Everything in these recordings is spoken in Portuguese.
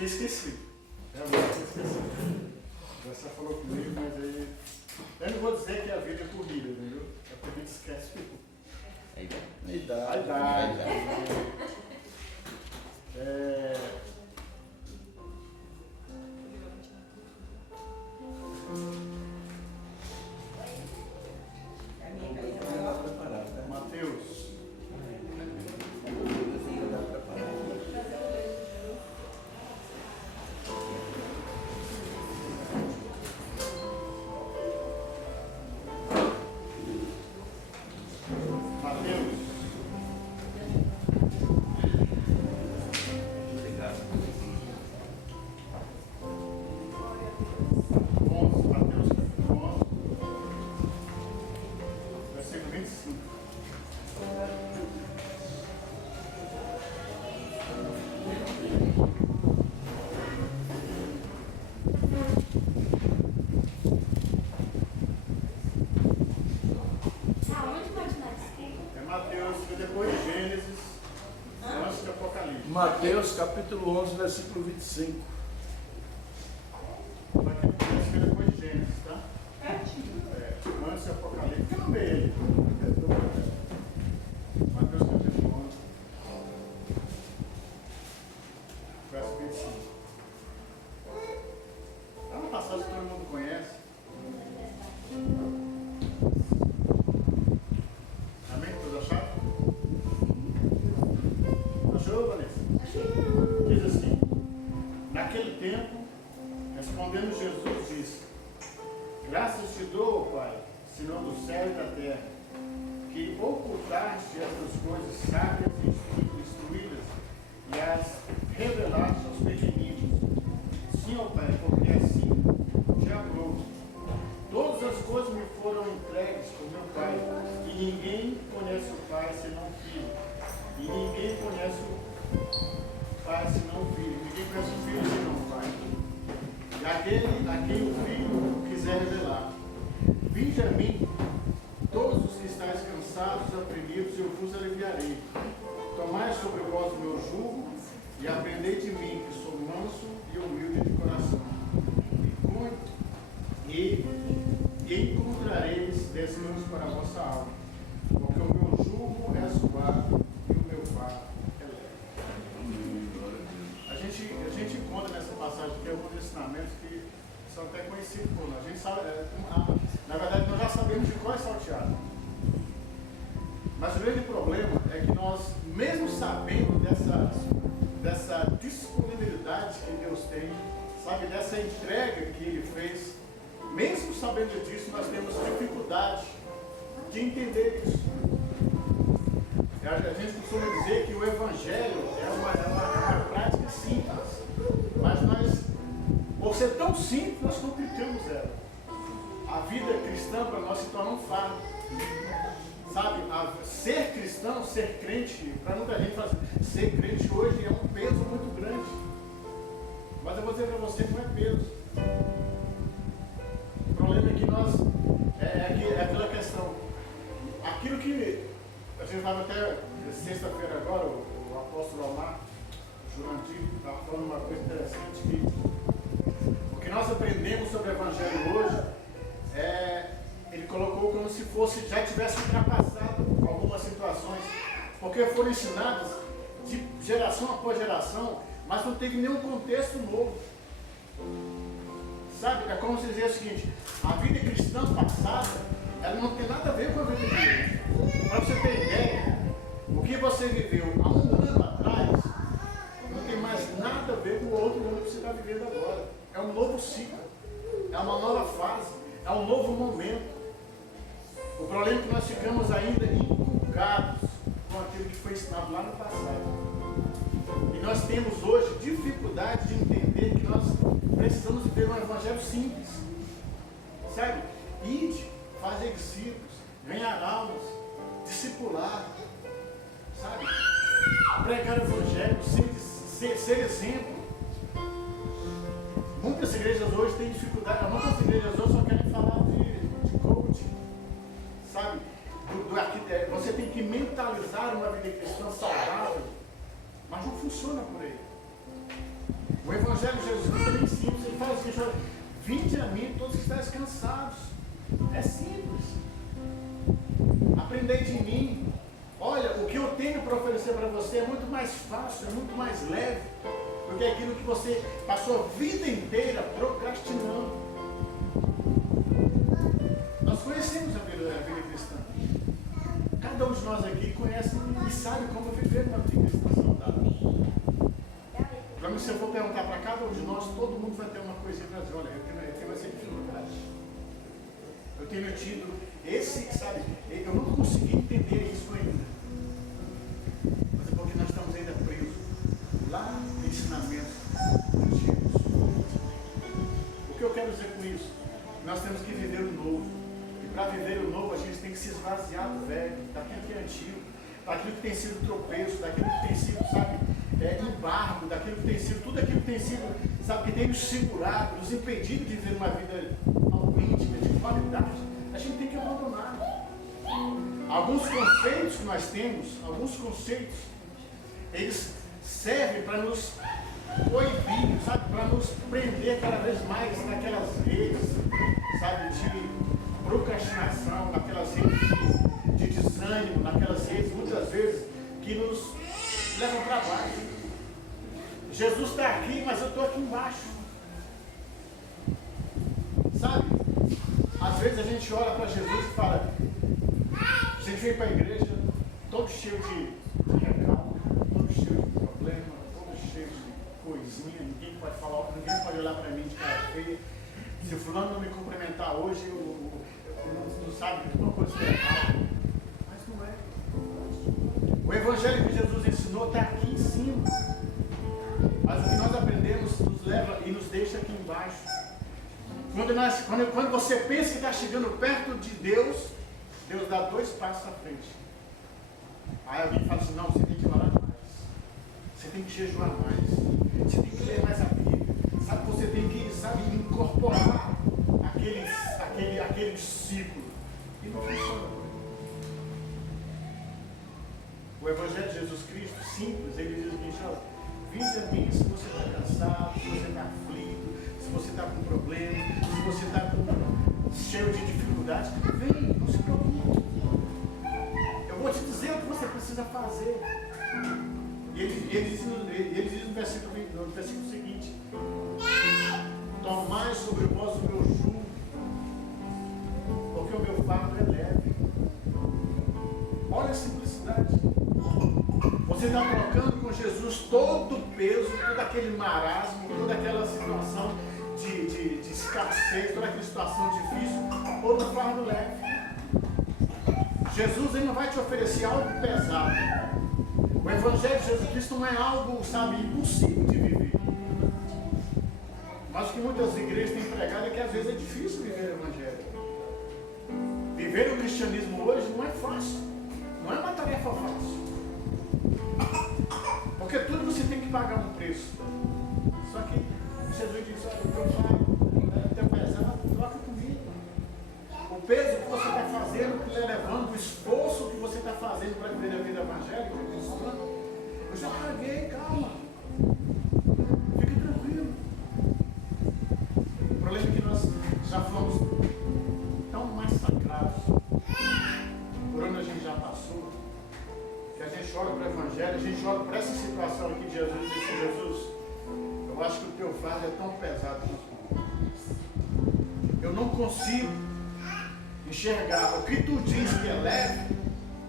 tinha esquecido. Realmente tinha esquecido. Você falou comigo, mas aí. Eu não vou dizer que a vida é corrida, entendeu? É porque a gente esquece tudo. A idade. A idade. Mateus. Mateus capítulo 11, versículo 25. Acho que é depois de Gênesis, tá? Antes do Apocalipse. Fica no meio. Mateus capítulo 11, verso 25. É uma passagem que todo mundo conhece. Amém? Todos acharam? Achou, Vanessa? Diz assim: naquele tempo, respondendo Jesus, disse: graças te dou, Pai, Senhor do céu e da terra, que ocultaste essas coisas sábias e instruídas e as revelaste aos pequeninos. Sim, ó Pai, porque assim te aprove. Todas as coisas me foram entregues por meu Pai, e ninguém conhece o Pai senão o Filho. E ninguém conhece o Pai senão o Filho. Ninguém conhece o Filho senão o Pai. E aquele a quem o Filho quiser revelar. Vinde a mim, todos os que estáis cansados e oprimidos, eu vos aliviarei. Tomai sobre vós o meu jugo e aprendei de mim, que sou manso e humilde de coração. E encontrareis descanso para a vossa alma, porque o meu jugo é suave e o meu fardo é leve. A gente encontra nessa passagem aqui alguns ensinamentos que são até conhecidos por nós. A gente sabe, na verdade, nós já sabemos de qual é salteado. Mas o grande problema é que nós, mesmo sabendo dessa disponibilidade que Deus tem, sabe, dessa entrega que Ele fez, mesmo sabendo disso, nós temos dificuldade de entender isso. A gente costuma dizer que o Evangelho é uma prática simples, mas nós, por ser tão simples, nós complicamos ela. A vida cristã para nós se torna um fardo. Sabe, ser cristão, ser crente, para muita gente fazer, ser crente hoje é um peso muito grande. Mas eu vou dizer para você que não é peso. O problema é que nós, é aquela questão, aquilo que a gente estava até sexta-feira agora, o apóstolo Omar, o Jurandir, estava falando uma coisa interessante, que o que nós aprendemos sobre o Evangelho hoje, ele colocou como se fosse, já tivesse ultrapassado algumas situações, porque foram ensinadas de geração após geração, mas não teve nenhum contexto novo. Sabe, é como se dizer o seguinte: a vida cristã passada, ela não tem nada a ver com a vida de hoje. Para você ter ideia, o que você viveu há um ano atrás, não tem mais nada a ver com o outro mundo que você está vivendo agora. É um novo ciclo, é uma nova fase, é um novo momento. O problema é que nós ficamos ainda inculcados com aquilo que foi ensinado lá no passado. E nós temos hoje dificuldade de entender que nós precisamos viver um evangelho simples. Sabe? Ide, fazer discípulos, ganhar almas, discipular, sabe? Pregar o evangelho, ser exemplo. Muitas igrejas hoje têm dificuldade, muitas igrejas hoje só querem falar de coaching, sabe? Você tem que mentalizar uma vida cristã saudável, mas não funciona por aí. O Evangelho de Jesus Cristo é bem simples. Ele fala assim: vinde a mim todos que estáis cansados. É simples. Aprendei de mim. Olha, o que eu tenho para oferecer para você é muito mais fácil, é muito mais leve do que aquilo que você passou a vida inteira procrastinando. Nós conhecemos a vida cristã. Cada um de nós aqui conhece e sabe como viver uma vida cristã saudável. Para mim, se eu for perguntar para cada um de nós, todo mundo vai ter uma coisinha para dizer: olha, eu tenho essa dificuldade. Eu tenho tido esse, sabe, eu não consegui entender isso ainda. Mas é porque nós estamos ainda presos lá no ensinamento antigos. O que eu quero dizer com isso? Nós temos que viver o novo. E para viver o novo, a gente tem que se esvaziar do velho, daquilo que é antigo, daquilo que tem sido tropeço, daquilo que tem sido, sabe, embargo, daquilo que tem sido, tudo aquilo que tem sido, sabe, que tem nos segurado, nos impedido de viver uma vida autêntica, de qualidade. A gente tem que abandonar. Alguns conceitos que nós temos, eles servem para nos coibir, sabe, para nos prender cada vez mais naquelas redes, sabe, de procrastinação, naquelas redes de desânimo, naquelas redes, muitas vezes, que nos levam para baixo. Jesus está aqui, mas eu estou aqui embaixo. Sabe? Às vezes a gente olha para Jesus e fala, a gente vem para a igreja todo cheio de recalque, todo cheio de problema, todo cheio de coisinha, ninguém pode falar, ninguém pode olhar para mim de cara feia. Se fulano não me cumprimentar hoje, eu não sabe que alguma coisa está errada. Mas não é. O Evangelho que Jesus ensinou está aqui em cima. Mas o que nós aprendemos nos leva e nos deixa aqui embaixo. Quando você pensa que está chegando perto de Deus, Deus dá 2 passos à frente. Aí alguém fala assim: não, você tem que orar mais, você tem que jejuar mais, você tem que ler mais a Bíblia, sabe, você tem que, sabe, incorporar aquele ciclo. E não funciona. O Evangelho de Jesus Cristo, simples, ele diz o seguinte: vinde a mim se você está cansado, se você está aflito, se você está com problema, se você está cheio de dificuldades, vem, não se preocupe. Eu vou te dizer o que você precisa fazer. E ele diz no versículo seguinte: tomai sobre vós o meu jugo, porque o meu fardo é leve. Olha a simplicidade. Você está trocando com Jesus todo o peso, todo aquele marasmo, toda aquela situação de escassez, toda aquela situação difícil, por um fardo leve. Jesus, ele não vai te oferecer algo pesado. O Evangelho de Jesus Cristo não é algo, sabe, impossível de viver. Mas o que muitas igrejas têm pregado é que às vezes é difícil viver o Evangelho. Viver o cristianismo hoje não é fácil. Não é uma tarefa fácil. Porque tudo você tem que pagar um preço. Só que Jesus disse: olha, o teu fardo é teu pesado, troca comigo. O peso que você está fazendo, que está levando, o esforço que você está fazendo para viver a vida evangélica, eu já paguei, calma. Fique tranquilo. O problema é que nós já fomos tão massacrados por onde a gente já passou, que a gente olha para o Evangelho, a gente olha para essa situação aqui de Jesus e diz: Jesus, eu acho que o teu fardo é tão pesado. Eu não consigo enxergar o que tu diz que é leve,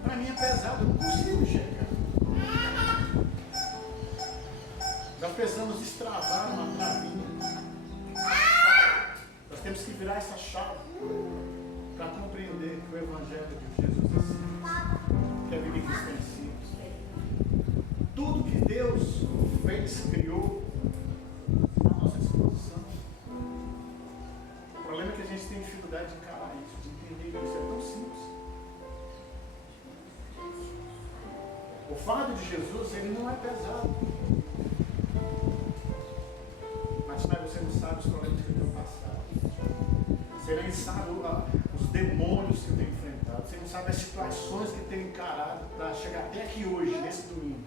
para mim é pesado, eu não consigo enxergar. Nós precisamos destravar uma travinha. Nós temos que virar essa chave para compreender que o Evangelho de Jesus é simples, que a vida cristã é simples. Tudo que Deus fez, criou, à nossa disposição. O problema é que a gente tem dificuldade de encarar isso, de entender que isso é tão simples. O fardo de Jesus, ele não é pesado. Mas você não sabe os problemas que eu tenho passado. Você nem sabe os demônios que eu tenho enfrentado. Você não sabe as situações que eu tenho encarado para chegar até aqui hoje, nesse domingo.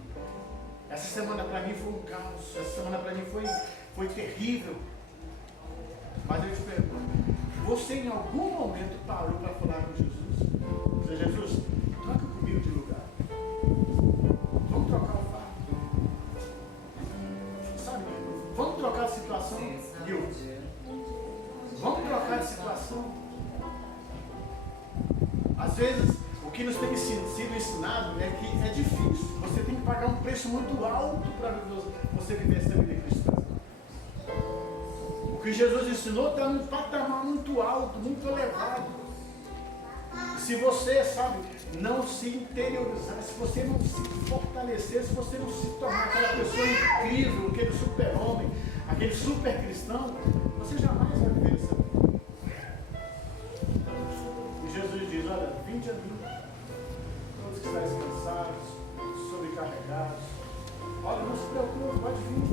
Essa semana para mim foi um caos. Essa semana para mim foi foi terrível. Mas eu te pergunto, você em algum momento parou para falar com Jesus? Dizer, Jesus, troca comigo de lugar. Vamos trocar o fato. Sabe? Vamos trocar a situação. Vamos trocar de situação. Às vezes, o que nos tem sido ensinado é que é difícil. Você tem que pagar um preço muito alto para você viver essa vida cristã. O que Jesus ensinou está num patamar muito alto, muito elevado. Se você, sabe, não se interiorizar, se você não se fortalecer, se você não se tornar aquela pessoa incrível, aquele super-homem, aquele super-cristão, você jamais vai viver essa vida. E Jesus diz, olha, vinde a mim, todos que estáis cansados, sobrecarregados. Olha, não se preocupe, pode vir.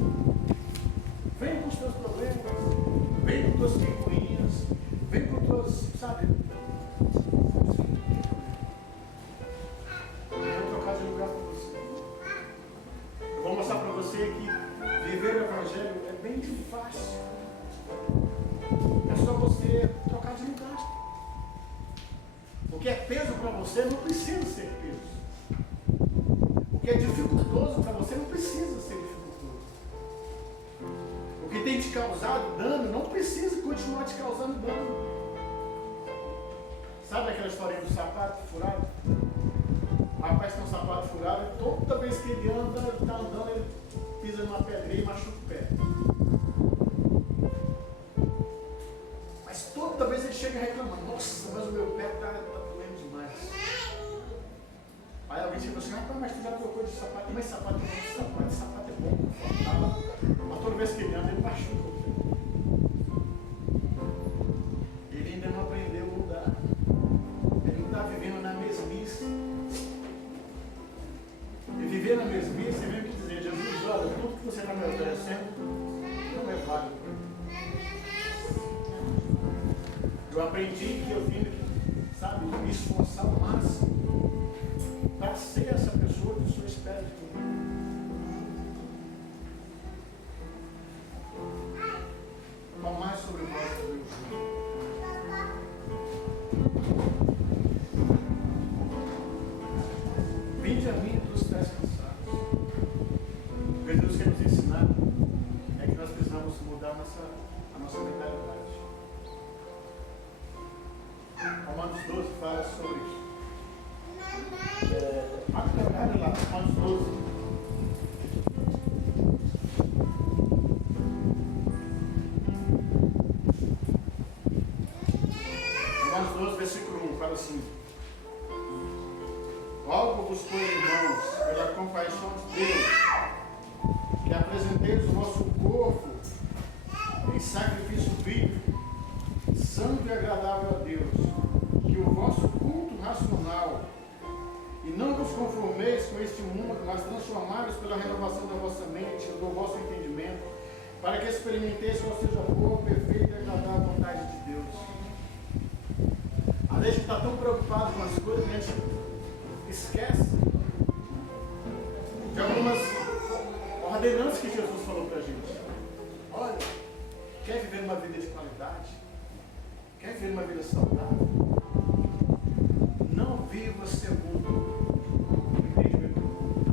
Vem com os teus problemas, vem com tuas picuinhas, vem com tuas, sabe? Eu vou trocar de lugar com você. Eu vou mostrar para você que viver o Evangelho é bem fácil. É só você trocar de lugar. O que é peso para você não precisa ser peso. O que é dificultoso para você não precisa ser dificultoso. O que tem te causado dano não precisa continuar te causando dano. Sabe aquela historinha do sapato furado? O rapaz tem um sapato furado e toda vez que ele anda, ele está andando, ele pisa numa pedrinha e machuca o pé. Mas toda vez ele chega reclamando, nossa, mas o meu pé está doendo demais. Aí alguém chega assim, rapaz, mas tu já trocou de sapato? Mas sapato é bom, sapato é bom, confortável. Mas toda vez que ele anda, ele machuca o pé. Ele ainda não aprendeu a mudar. Ele não está vivendo na mesmice. E viver na mesmice é mesmo que dizer, Jesus, olha, tudo que você está me oferecendo não é válido. Eu aprendi que eu tenho que, sabe, me esforçar ao máximo para ser essa pessoa que o Senhor espera de mim. Ao mais sobre vós, Deus. Vinde a mim, todos estáis cansados. O que Deus quer nos ensinar é que nós precisamos mudar a nossa mentalidade. Romanos 12 fala sobre isso. Olha lá, Romanos 12. Romanos 12, versículo 1, fala assim: rogo-vos, pois, irmãos, pela compaixão de Deus, que apresenteis o vosso corpo em sacrifício vivo, santo e agradável a Deus, que o vosso culto racional, e não vos conformeis com este mundo, mas transformai-vos pela renovação da vossa mente, do vosso entendimento, para que experimenteis qual seja a boa, perfeita e agradável vontade de Deus. Às vezes a gente está tão preocupado com as coisas que a gente esquece de algumas ordenanças que Jesus falou para a gente. Olha, quer viver uma vida de qualidade? Quer viver uma vida saudável? Não viva segundo o entendimento do mundo.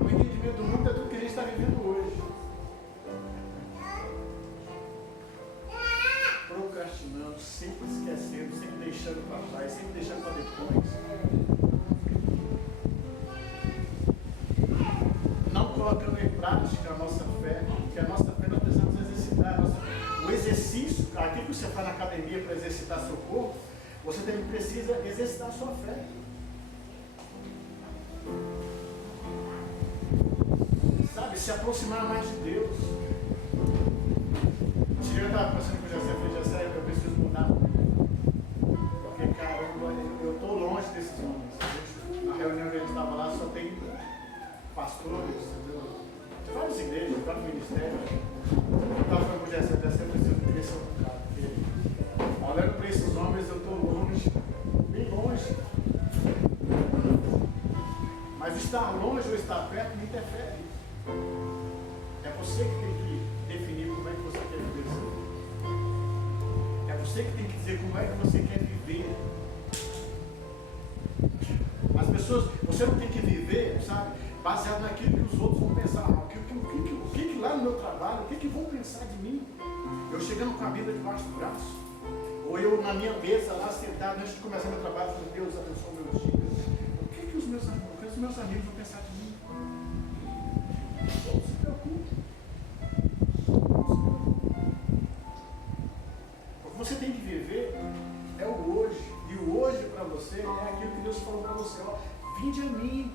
O entendimento do mundo é tudo que a gente está vivendo hoje. Procrastinando, sempre esquecendo, sempre deixando para trás, sempre deixando para depois. Não colocando em prática a nossa fé, porque a nossa fé nós precisamos exercitar. O exercício, aquilo que você faz na academia para exercitar seu corpo, você também precisa exercitar a sua fé. Sabe, se aproximar mais de Deus. Esse dia eu estava pensando com o José, eu preciso mudar. Porque, caramba, eu estou longe desses homens. Na reunião que a gente estava lá, só tem pastores, entendeu? De várias igrejas, de vários ministérios. Eu estava falando com o José, eu preciso crescer um bocado. Porque, olhando para esses homens, eu estou longe, bem longe. Mas estar longe ou estar perto me interfere. É você que tem que definir como é que você quer viver. É você que tem que dizer como é que você quer viver. As pessoas, você não tem que viver, sabe, baseado naquilo que os outros vão pensar. O que lá no meu trabalho, o que vão pensar de mim? Eu chegando com a Bíblia debaixo do braço, ou eu na minha mesa lá sentado, antes de começar meu trabalho, falando, Deus abençoe o meu dia. O que os meus amigos vão pensar de mim? Não se preocupe. O que você tem que viver é o hoje. E o hoje para você é aquilo que Deus falou para você. Ó, vinde a mim.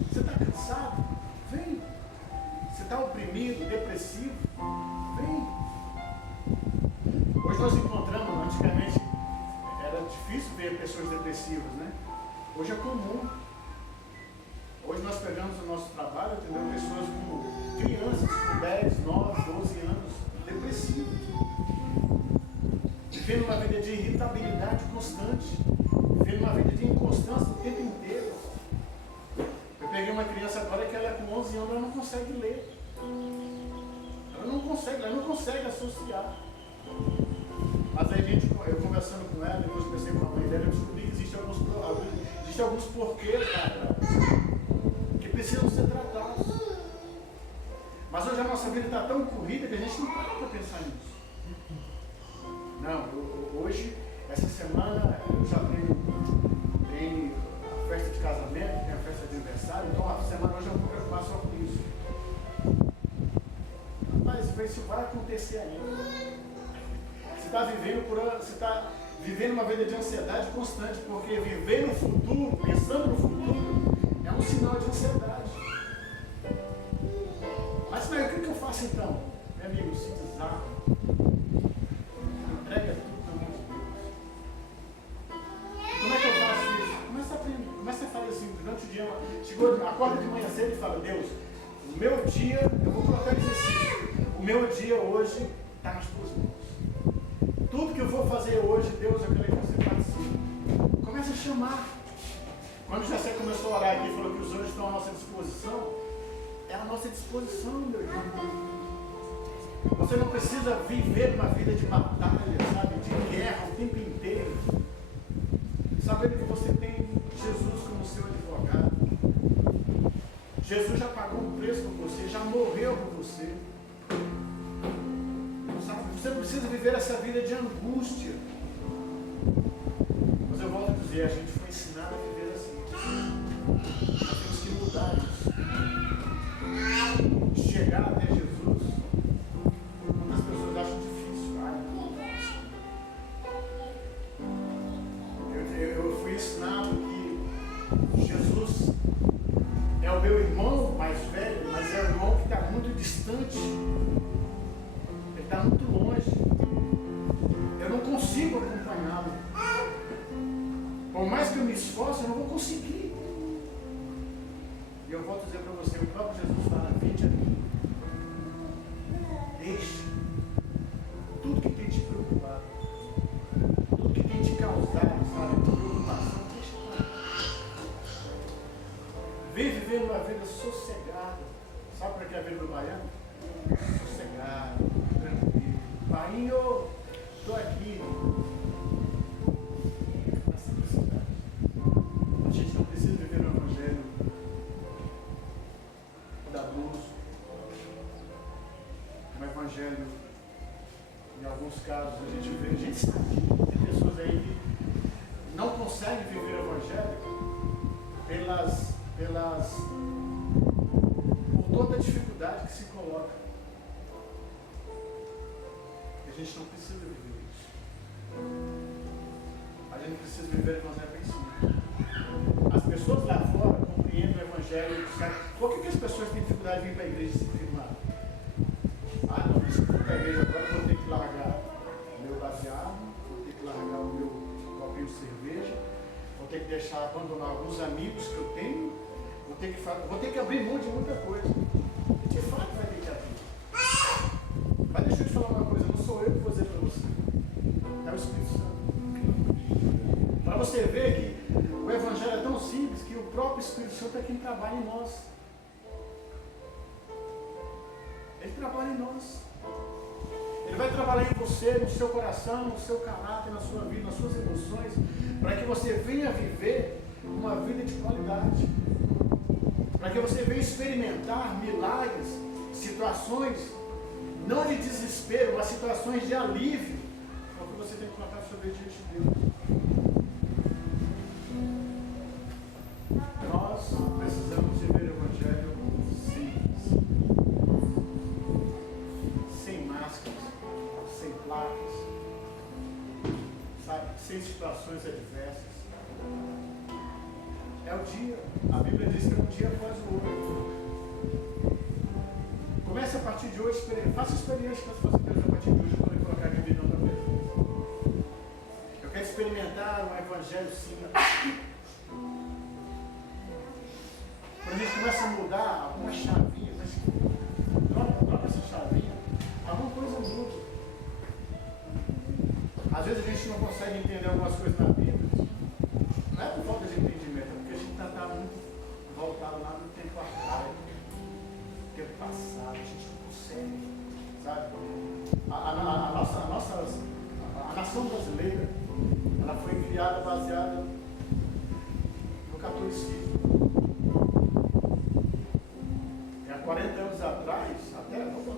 Você está cansado? Vem. Você está oprimido, depressivo? Vem. Hoje nós encontramos, antigamente era difícil ver pessoas depressivas, né? Hoje é comum. Hoje nós pegamos o nosso trabalho, entendeu? Pessoas com crianças com 10, 9, 12 anos, depressivas. Vivendo uma vida de irritabilidade constante. Vivendo uma vida de inconstância o tempo inteiro. Eu peguei uma criança agora que ela é com 11 anos, ela não consegue ler. Ela não consegue associar. Mas aí eu conversando com ela, depois pensei com a mãe dela, eu descobri que existem alguns porquês, cara, que precisam ser tratados. Mas hoje a nossa vida está tão corrida que a gente não para pensar nisso. Não, hoje, essa semana, eu já tenho a festa de casamento, tem a festa de aniversário, então a semana hoje eu vou me preocupar só com isso. Mas isso vai acontecer ainda. Você está vivendo uma vida de ansiedade constante, porque viver no futuro, pensando no futuro, é um sinal de ansiedade. Mas o que eu faço então? Meu amigo, se desarma. Entrega tudo na mão de Deus. Como é que eu faço isso? Começa a fazer assim, durante o dia. Acorda de manhã cedo e fala, Deus, o meu dia, eu vou colocar exercício. O meu dia hoje está nas tuas mãos. Tudo que eu vou fazer hoje, Deus, eu quero que você participe. Começa a chamar. Quando José começou a orar aqui e falou que os anjos estão à nossa disposição, é à nossa disposição, meu irmão. Você não precisa viver uma vida de batalha, sabe, de guerra o tempo inteiro. Sabendo que você tem Jesus como seu advogado. Jesus já pagou um preço por você, já morreu por você. Você não precisa viver essa vida de angústia. Mas eu volto a dizer, a gente foi ensinado a viver assim. Nós temos que mudar isso. Chegar até Jesus, muitas pessoas acham difícil. Eu fui ensinado que Jesus é o meu irmão mais velho, mas é o irmão que está muito distante. Ele está muito longe. Eu não consigo acompanhá-lo. Por mais que eu me esforce, eu não vou conseguir. E eu volto a dizer para você, o próprio Jesus fala, vinde a mim. Deixa tudo que tem te preocupado, tudo que tem te causado, sabe, preocupação, deixa para mim. Vem viver uma vida sossegada. Sabe para que é a vida do baiano? Sossegado, tranquilo. Bainho, estou aqui. Na simplicidade. A gente não precisa viver no evangelho da luz. No evangelho, em alguns casos, a gente sabe que tem pessoas aí que não conseguem viver o evangelho por toda a dificuldade que se coloca. A gente não precisa viver isso. A gente precisa viver o evangelho bem simples. As pessoas lá fora compreendem o evangelho. Por que as pessoas têm dificuldade de vir para a igreja e se firmar? Ah, não, se eu for para a igreja agora, eu vou ter que largar o meu baseado, vou ter que largar o meu copinho de cerveja, vou ter que abandonar alguns amigos que eu tenho, vou ter que abrir mão de muita coisa. E de fato vai ter que abrir. Mas deixa eu te falar uma coisa, não sou eu que vou dizer para você. É o Espírito Santo. Para você ver que o Evangelho é tão simples que o próprio Espírito Santo é quem trabalha em nós. Ele trabalha em nós. Ele vai trabalhar em você, no seu coração, no seu caráter, na sua vida, nas suas emoções, para que você venha viver uma vida de qualidade. Para que você venha experimentar milagres, situações, não de desespero, mas situações de alívio. É o que você tem que colocar sobre diante de Deus. Nós precisamos viver o Evangelho simples, sem máscaras, sem placas, sabe? Sem situações adversas. É o dia, a Bíblia diz que é um dia após o outro. Comece a partir de hoje, faça experiência com as suas vidas a partir de hoje, quando colocar a Bíblia na presença. Eu quero experimentar um Evangelho simples. Quando a gente começa a mudar algumas chavinhas, a gente troca essa chavinha, alguma coisa muda. Às vezes a gente não consegue entender algumas coisas na Bíblia. Não é por falta de entendimento, é porque a gente está muito voltado lá no tempo arcaico, no tempo passado, a gente não consegue, sabe? A nação brasileira, ela foi criada baseada no catolicismo. E há 40 anos atrás, até, não vou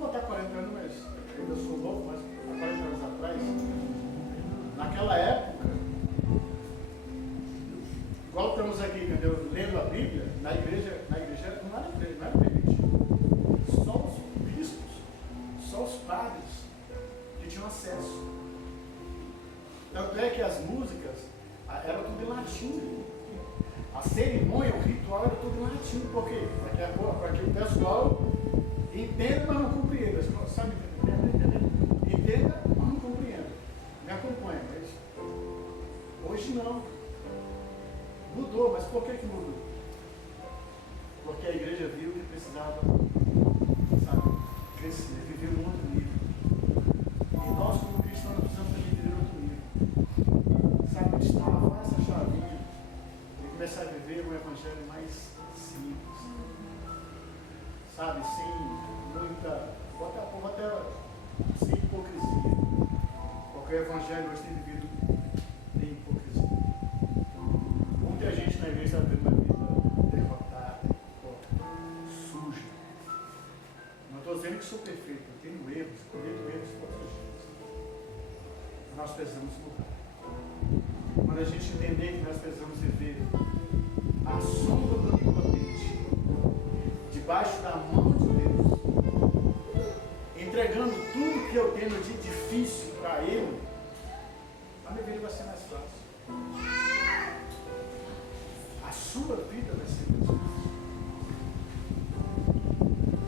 botar 40 anos, mas eu ainda sou novo, mas há 40 anos atrás, naquela época, igual estamos aqui, entendeu? Lendo a Bíblia, na igreja não era permitido. Só os bispos, só os padres que tinham acesso. Tanto é que as músicas eram tudo em latim. A cerimônia, o ritual era tudo em latim. Por quê? Para que o pessoal entenda, mas não compreenda. Sabe entender? Entenda, mas não compreenda. Me acompanha, é isso? Hoje não. Mudou, mas por que mudou? Porque a igreja viu que precisava, sabe, crescer, viver um outro nível. E nós, como cristãos, precisamos também viver outro nível. Sabe, destravar essa chavinha e começar a viver um evangelho mais simples. Sabe, sem muita, sem hipocrisia. Porque o evangelho hoje tem vivido em hipocrisia. Muita gente na igreja está vivendo uma vida derrotada, suja. Não estou dizendo que sou perfeito, eu tenho erros, cometo erros todos os dias. Nós precisamos mudar. Quando a gente entender que nós precisamos viver à sombra do Onipotente, debaixo da mão de Deus, entregando tudo que eu tenho de difícil para Ele, a minha vida vai ser mais fácil. A sua vida vai ser mais fácil.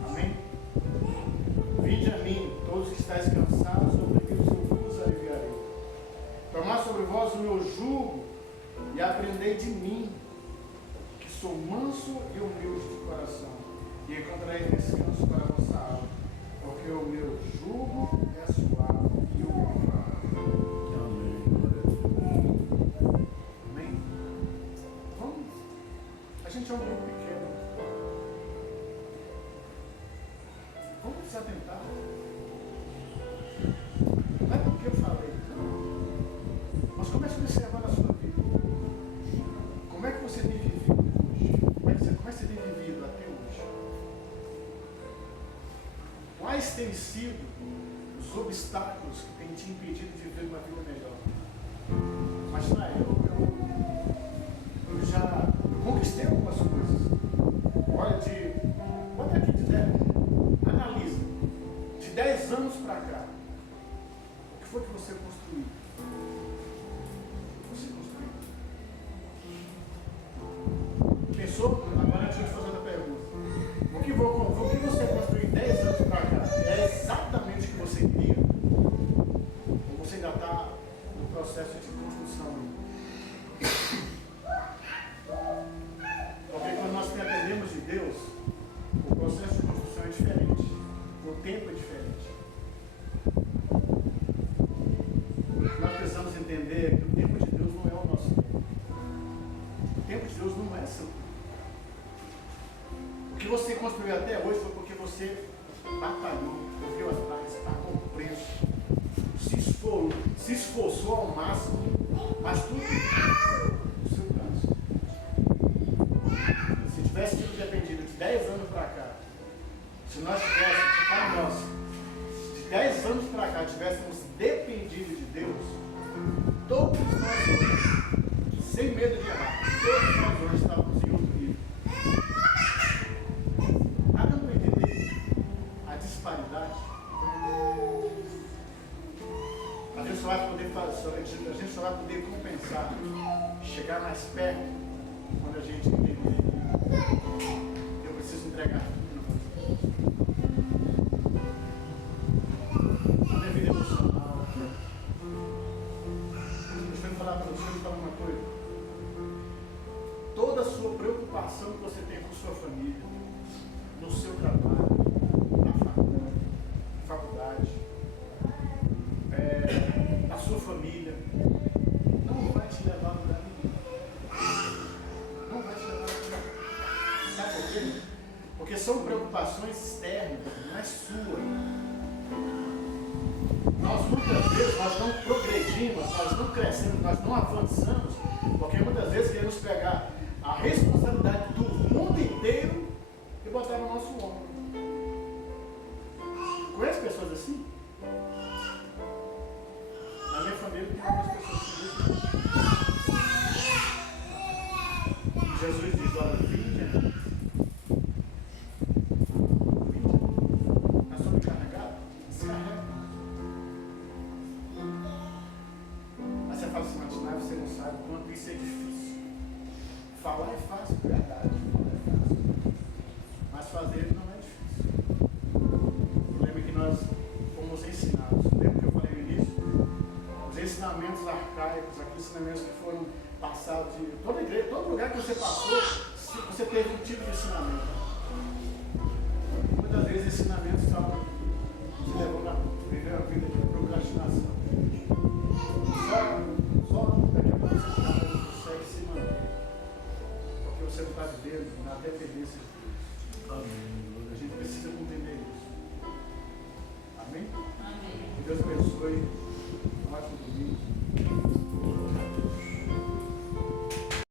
Amém? Vinde a mim, todos que estáis cansados, oprimidos, eu vos aliviarei. Tomai sobre vós o meu jugo e aprendei de mim, que sou manso e humilde de coração, e encontrareis descanso para a vossa alma, porque o meu jugo é suave e o meu fardo. Amém? Vamos. A gente é um grupo pequeno. Vamos nos atentar. Não é porque eu falei, não. Mas comece a observar na sua vida. Como é que você tem vivido hoje? Como é que você tem vivido até hoje? Quais têm sido os obstáculos que têm te impedido de viver uma vida melhor? Mas eu já conquistei algumas coisas. Olha, bota aqui de 10, analisa. De 10 anos para cá, o que foi que você construiu? Você construiu. Pensou? Agora deixa eu te fazer outra pergunta. O que você construiu 10 anos para cá? É exatamente o que você queria? Ou você ainda está no processo de construção? Porque quando nós dependemos de Deus, o processo de construção é diferente. O tempo é diferente. Nós precisamos entender que o tempo de Deus não é o nosso tempo. O tempo de Deus não é seu tempo. O que você construiu até hoje foi porque você batalhou, correu atrás, pagou o preço, se esforçou ao máximo, mas tudo no seu braço. Se tivesse sido dependido de 10 anos para cá, se nós tivéssemos, para nós, de 10 anos para cá, tivéssemos dependido de Deus, todos nós hoje, sem medo de errar, todos nós hoje estávamos em outro nível. Dá para entender a disparidade? A gente só vai poder fazer, a gente só vai poder compensar, chegar mais perto quando a gente entender que eu preciso entregar tudo na vida emocional. Deixa eu falar para você uma coisa. Toda a sua preocupação que você tem com sua família, no seu trabalho, na faculdade, na sua família, não vai te levar a lugar nenhum. Não vai te levar a lugar nenhum. Sabe por quê? Porque são preocupações externas, não é sua. Nós muitas vezes nós não progredimos, nós não crescemos, nós não avançamos, porque muitas vezes queremos pegar a responsabilidade do mundo inteiro e botar no nosso ombro. Conhece pessoas assim? Na minha família tem algumas pessoas assim. Jesus diz, olha, vinde, está sobrecarregado, descarrega. Aí você fala assim, mas você não sabe o quanto isso é difícil. Falar é fácil, verdade, falar é fácil. Mas fazer não é difícil. O problema é que nós fomos ensinados. Lembra que eu falei no início? Os ensinamentos arcaicos, aqueles ensinamentos que foram passados de toda igreja, todo lugar que você passou, você teve um tipo de ensinamento. Muitas vezes ensinamentos estavam te levando a viver a vida de procrastinação. Só daqui a pouco você consegue se manter. Porque você não está vivendo na dependência de Deus. Amém. A gente precisa compreender isso. Amém? Amém. Que Deus abençoe.